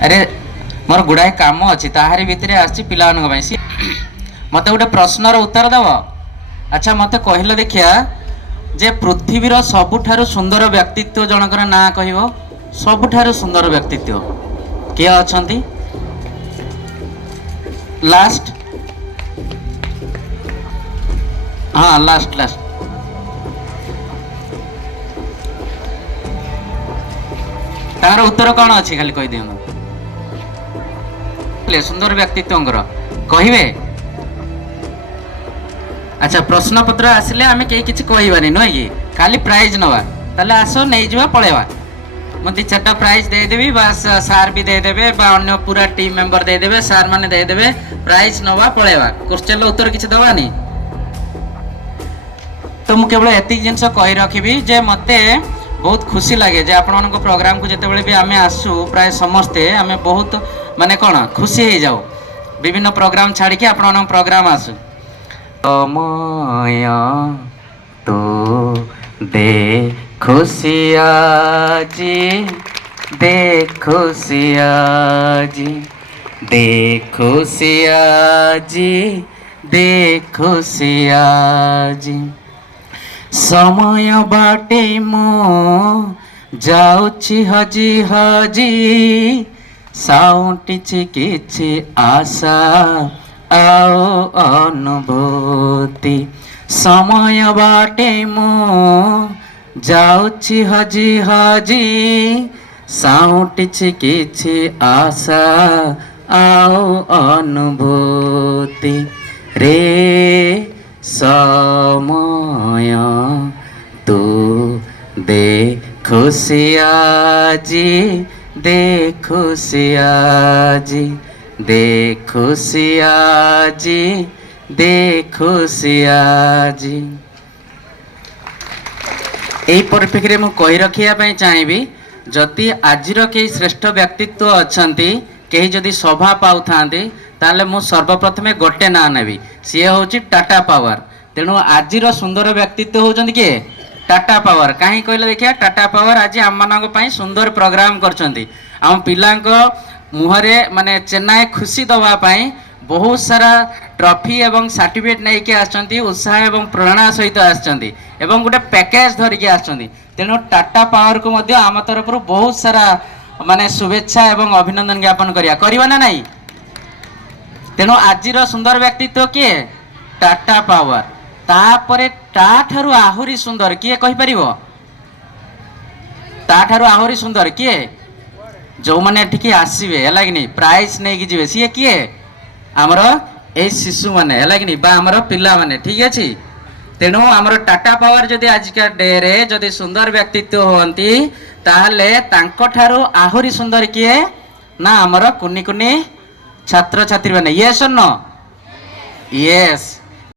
अरे मोर गुड़ाए काम अच्छी ताहारी भितर आसी पिला मत गोटे प्रश्नर उत्तर दब। अच्छा मत कहल देखिया जे पृथ्वीर सबुठारु सुंदर व्यक्तित्व जनकर ना कह सबुठारु सुंदर व्यक्तित्व किए अछंती लास्ट हाँ लास्ट लास्ट तार उत्तर कौन अच्छी खाली कह दियो सुंदर व्यक्तित्व कहे। अच्छा प्रश्न पत्र आसिले आमे कहीं किसी कहबानी नुह कि खाली प्राइज नवा ताले आस नहीं जावा पळेवा मुझे चार्टा प्राइज देदेवी बस सार भी देदेवे अन्य पूरा टीम मेंबर देदेवे सार माने देदेवे प्राइज नवा पळेवा क्वेश्चन उत्तर किसी दवानी। तो मुझे केवल एति जिनस कही रखी जे मते बहुत खुशी लगे जे आपण प्रोग्राम को जिते भी आम आसू प्राय समस्ते आम बहुत माने कौन खुशी हो जाऊ विभिन्न प्रोग्राम छाड़ी के आपण प्रोग्राम आसू समय तो दे खुशिया जी दे खुशिया जी दे खुशिया जी दे खुशिया जी समय बाटे मो जाउछि हजी हजी साउंटिछि किछि आशा आओ अनुभूति समय बाटे मो जाउछि हजी हजी साउंटिछि किछि आशा आओ अनुभूति रे समय तू दे खुशिया जी दे खुशिया जी दे खुशिया जी दे खुशिया जी। यही परिप्रेक्षी में कही रखा चाहिए जदि आजिर कई श्रेष्ठ व्यक्तित्व अच्छा कहीं जदि सभा पाऊ ताले मु सर्वप्रथमे गोटे ना नेबी सी हूँ टाटा पावर। तेणु आजिर सुंदर व्यक्तित्व होती किए टाटा पावर कहीं कहले देखिया टाटा पावर आज आम मान सुंदर प्रोग्राम करछंती आम पिलांक मुहरे माने चेन्नई खुशी दवापाई बहुत सारा ट्रॉफी एवं सर्टिफिकेट नहीं के आछंती उत्साह एवं प्रेरणा सहित आछंती एवं गोटे पैकेज धरिके आछंती। तेणु टाटा पावर को मध्य आम तरफ बहुत सारा माने शुभेच्छा एवं अभिनंदन ज्ञापन करिया ना नहीं। तेणु आजिर सुंदर व्यक्तित्व किए टाटा पावर तापरे ता ठारू आहुरी सुंदर किए कहि परिबो ता ठारू आहुरी सुंदर किए जो मैंने एठिकी आसबे है कि नहीं प्राइज नहीं कि जीवे सी किए आमर ए शिशु मैंने है कि नहीं बा आमर पिला माने ठीक अच्छे। तेणु आमर टाटा पावर जदि आजिका डे रे जदि सुंदर व्यक्तित्व होती ताहले तांको ठारू आहुरी सुंदर किए ना आमर कुनी कुनी छात्र छात्री मैंने यस और नो यस